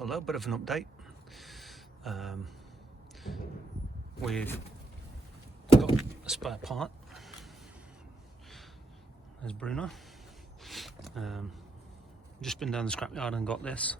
a little bit of an update. We've got a spare part. There's Bruno. Just been down the scrapyard and got this,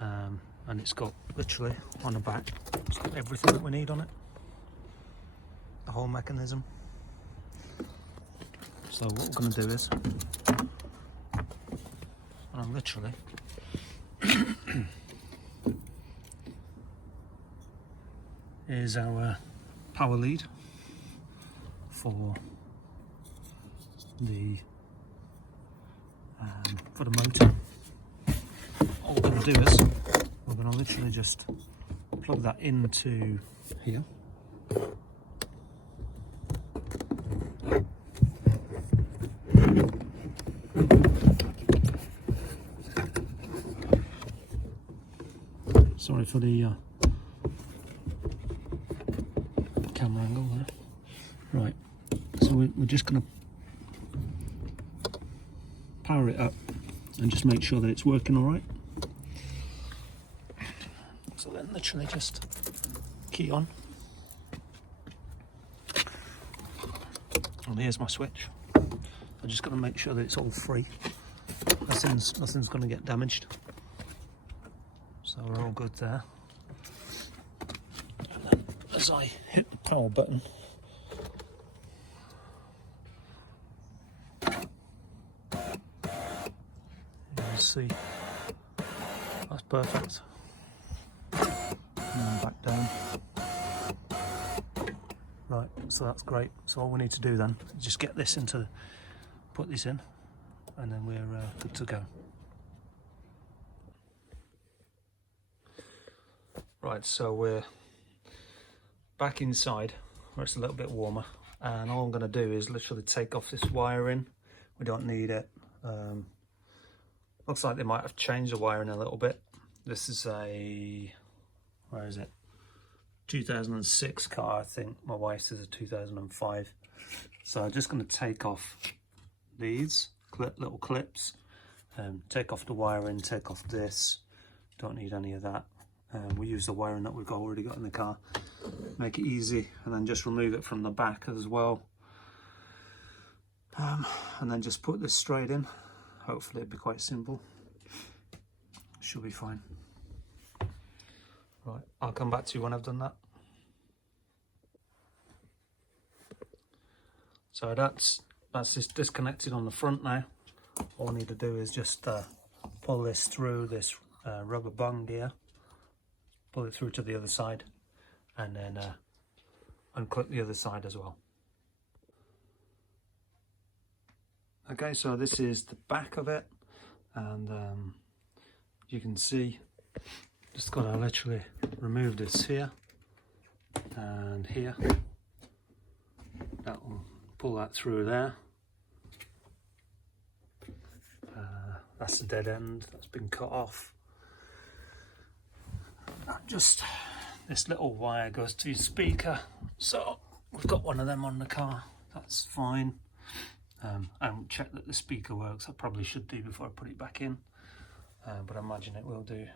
and it's got literally on the back, it's got everything that we need on it, the whole mechanism. So what we're going to do is, literally is our power lead for the motor. All we're going to do is we're going to literally just plug that into here. Sorry for the camera angle there. Right, so we're just going to power it up and just make sure that it's working all right. So then literally just key on. And here's my switch. I'm just going to make sure that it's all free. Nothing's going to get damaged. So we're all good there. And then as I hit the power button, you'll see that's perfect. And then back down. Right, so that's great. So all we need to do then is just get this put this in, and then we're good to go. Right, so we're back inside where it's a little bit warmer, and all I'm going to do is literally take off this wiring. We don't need it. Looks like they might have changed the wiring a little bit. This is a, where is it? 2006 car, I think. My wife's is a 2005. So I'm just going to take off these little clips, take off the wiring, take off this. Don't need any of that. We use the wiring that we've already got in the car, make it easy, and then just remove it from the back as well. And then just put this straight in. Hopefully it'll be quite simple. Should be fine. Right, I'll come back to you when I've done that. So that's just disconnected on the front now. All I need to do is just pull this through this rubber bung here. Pull it through to the other side, and then unclip the other side as well. Okay, so this is the back of it, and you can see just got to literally remove this here and here. That will pull that through there. That's the dead end that's been cut off. Just this little wire goes to your speaker, so we've got one of them on the car. That's fine. I haven't checked that the speaker works. I probably should do before I put it back in, but I imagine it will do.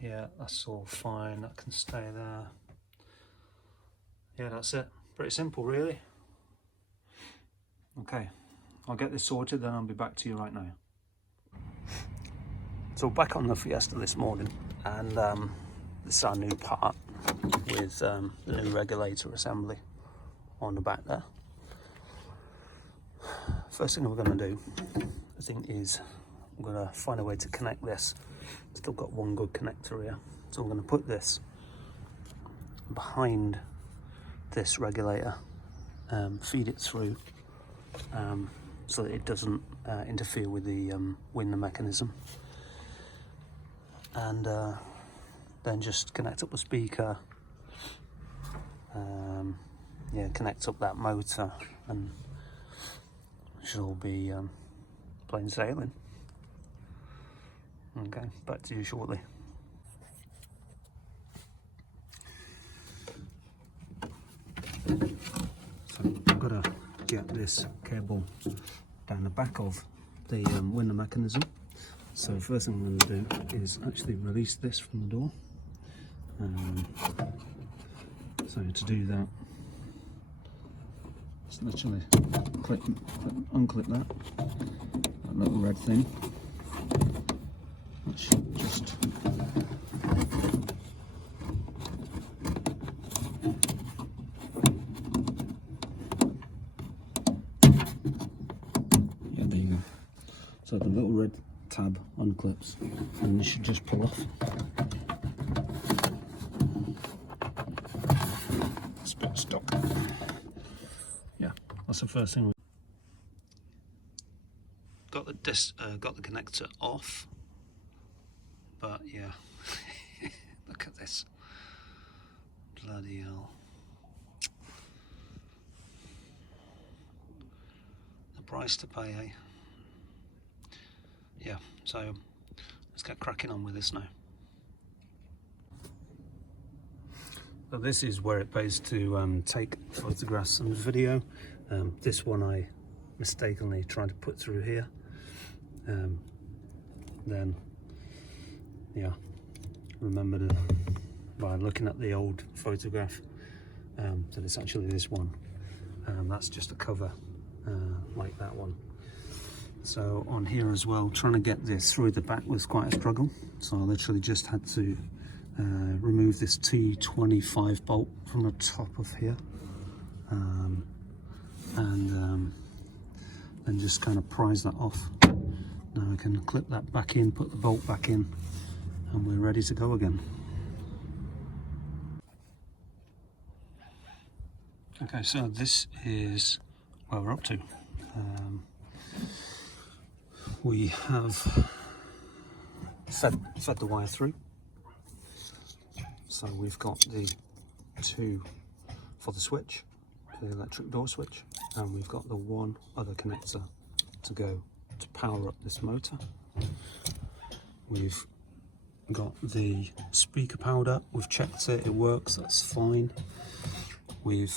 Yeah, that's all fine. That can stay there. Yeah, that's it. Pretty simple, really. Okay, I'll get this sorted, then I'll be back to you right now. So back on the Fiesta this morning, and this is our new part with the new regulator assembly on the back there. First thing we're going to do, I think, is I'm going to find a way to connect this. Still got one good connector here, so I'm going to put this behind this regulator, feed it through so that it doesn't interfere with the window mechanism. And then just connect up the speaker, yeah, connect up that motor, and it should all be plain sailing. Okay, back to you shortly. So I've got to get this cable down the back of the window mechanism. So first thing I'm going to do is actually release this from the door. So to do that, just literally unclip that little red thing. That should just yeah, there you go. So the little red tab unclips, and this should just pull off. It's a bit stuck. Yeah, that's the first thing. Got the connector off, but yeah, look at this. Bloody hell. The price to pay, eh? Yeah, so let's get cracking on with this now. So this is where it pays to take photographs and video. This one I mistakenly tried to put through here. Then, yeah, remembered by looking at the old photograph that it's actually this one. That's just a cover like that one. So on here as well, trying to get this through the back was quite a struggle. So I literally just had to remove this T25 bolt from the top of here, and then just kind of prise that off. Now I can clip that back in, put the bolt back in, and we're ready to go again. Okay, so this is where we're up to. We have fed the wire through. So we've got the two for the switch, the electric door switch, and we've got the one other connector to go to power up this motor. We've got the speaker powered up, we've checked it, it works, that's fine. We've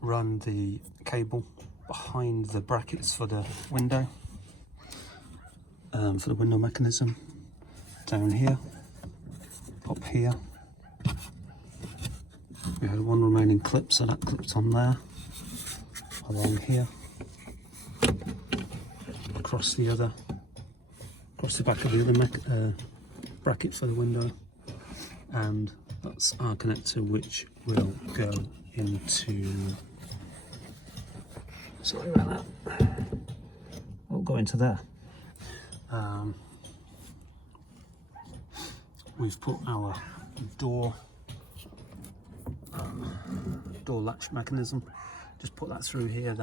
run the cable behind the brackets for the window mechanism down here, up here. We had one remaining clip, so that clips on there, along here, across the back of the other bracket for the window, and that's our connector which will go into, sorry about that, will go into there. We've put our door latch mechanism, just put that through here.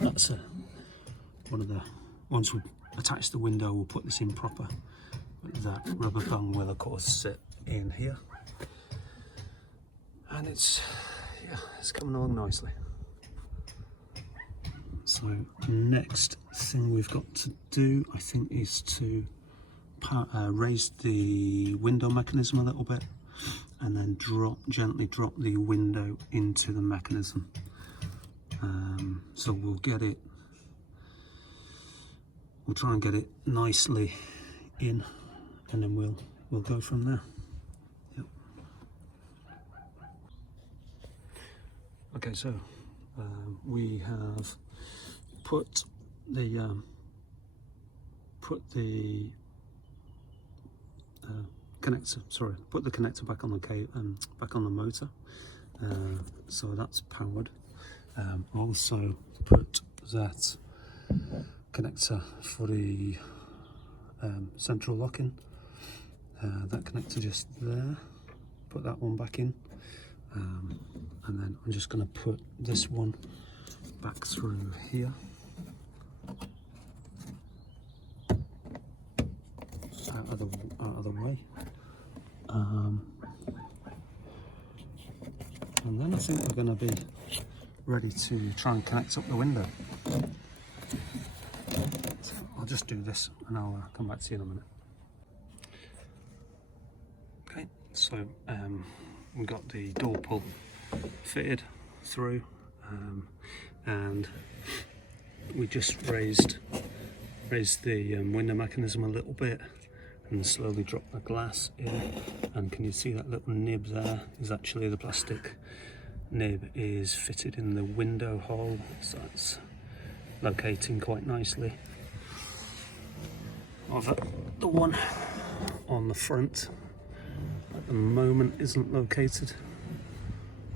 That's one of the, once we attach the window, we'll put this in proper. That rubber bung will of course sit in here, and it's coming along nicely. So next thing we've got to do, I think, is to raise the window mechanism a little bit, and then gently drop the window into the mechanism. So we'll try and get it nicely in, and then we'll go from there. Yep. Okay, so we have put the connector back on the motor, so that's powered. Also put that connector for the central locking, that connector just there, put that one back in, and then I'm just going to put this one back through here, out of the way, and then I think we're going to be ready to try and connect up the window. So I'll just do this and I'll come back to you in a minute. Okay, so we've got the door pull fitted through, and we just raised the window mechanism a little bit and slowly drop the glass in, and can you see that little nib there is actually the plastic nib is fitted in the window hole, so it's locating quite nicely. The one on the front at the moment isn't located,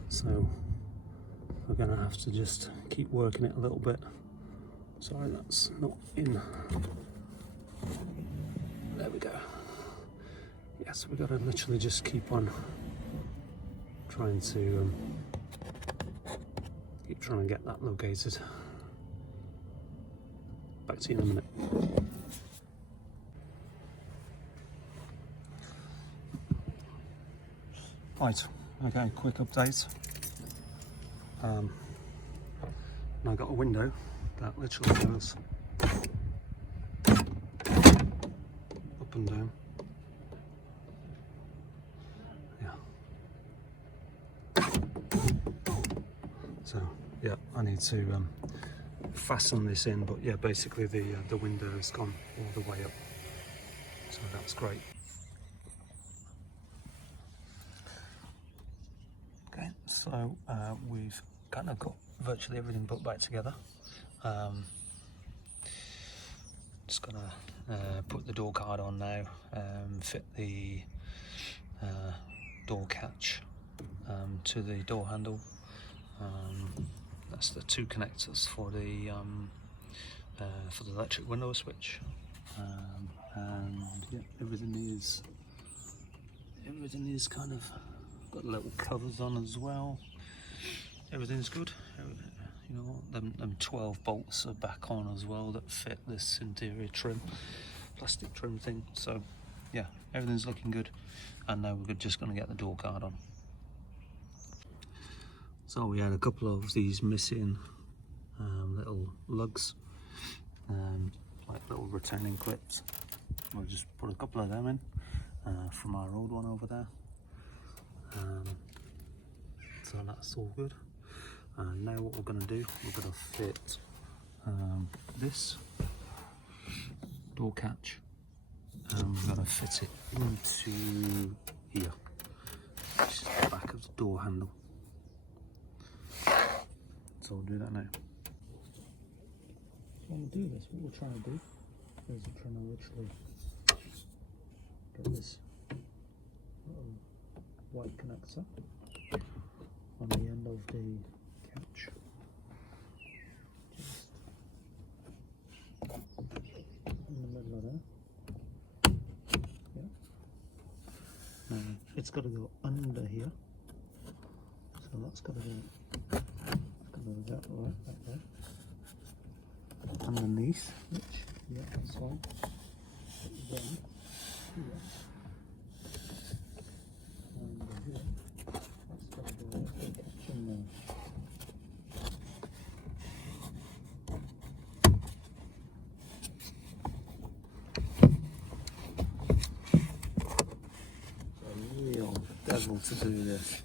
so we're going to have to just keep working it a little bit. Sorry, that's not in. There we go. Yeah, so we've got to literally just keep on trying to get that located. Back to you in a minute. Right, okay, quick update. I got a window that literally goes up and down. Yeah. So yeah, I need to fasten this in, but yeah, basically the window has gone all the way up, so that's great. Okay, so we've kind of got virtually everything put back together. Just gonna put the door card on now, fit the door catch to the door handle. That's the two connectors for the electric window switch, and yeah, everything is kind of got little covers on as well. Everything's good. You know, them 12 bolts are back on as well that fit this interior trim, plastic trim thing. So yeah, everything's looking good, and now we're just going to get the door card on. So we had a couple of these missing little lugs, like little returning clips. We'll just put a couple of them in from our old one over there. So that's all good. And now what we're going to do, we're going to fit this door catch, and we're going to fit it into here, which is the back of the door handle. So we'll do that now. So when we do this, what we'll try and do is we're trying to literally get this little white connector on the end of the catch. Just in the middle of there. Yeah. It's got to go under here. So that's got to go that right back there. Underneath, which, yeah, that's fine. Then, here. And here. That's got to go right catch in there. It's a real devil to do this.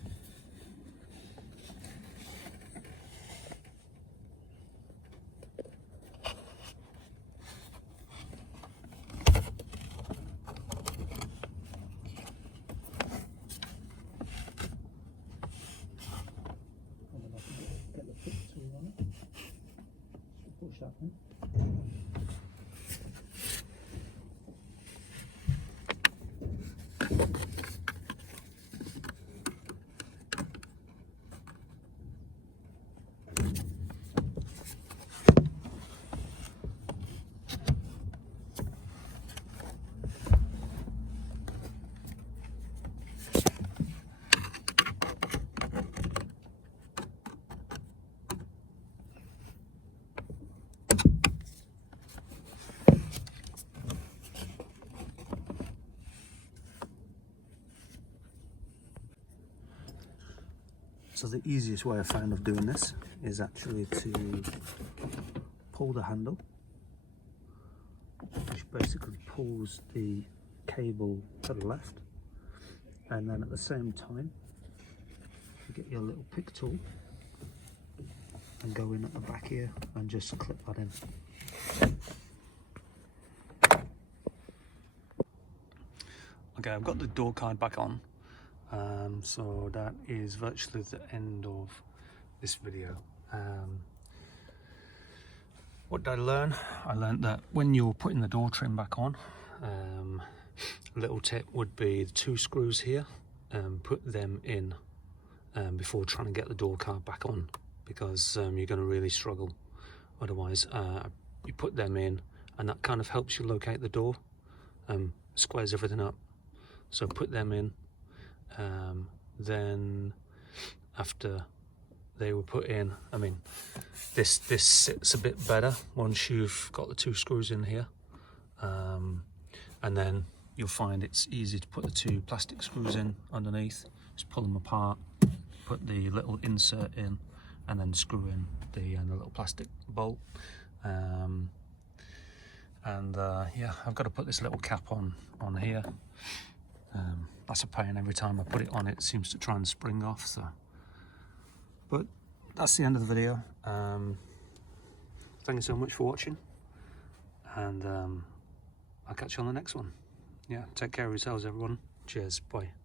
Push that in. So the easiest way I found of doing this is actually to pull the handle, which basically pulls the cable to the left, and then at the same time you get your little pick tool and go in at the back here and just clip that in. Okay, I've got the door card back on, so that is virtually the end of this video. What did I learn? I learned that when you're putting the door trim back on, a little tip would be the 2 screws here, put them in before trying to get the door card back on, because you're going to really struggle otherwise. You put them in and that kind of helps you locate the door, squares everything up. So put them in, then after they were put in, I mean, this sits a bit better once you've got the 2 screws in here, and then you'll find it's easy to put the 2 plastic screws in underneath. Just pull them apart, put the little insert in, and then screw in the little plastic bolt. Yeah, I've got to put this little cap on here. That's a pain. Every time I put it on, it seems to try and spring off. So, but that's the end of the video. Thank you so much for watching, and I'll catch you on the next one. Yeah, take care of yourselves, everyone. Cheers. Bye.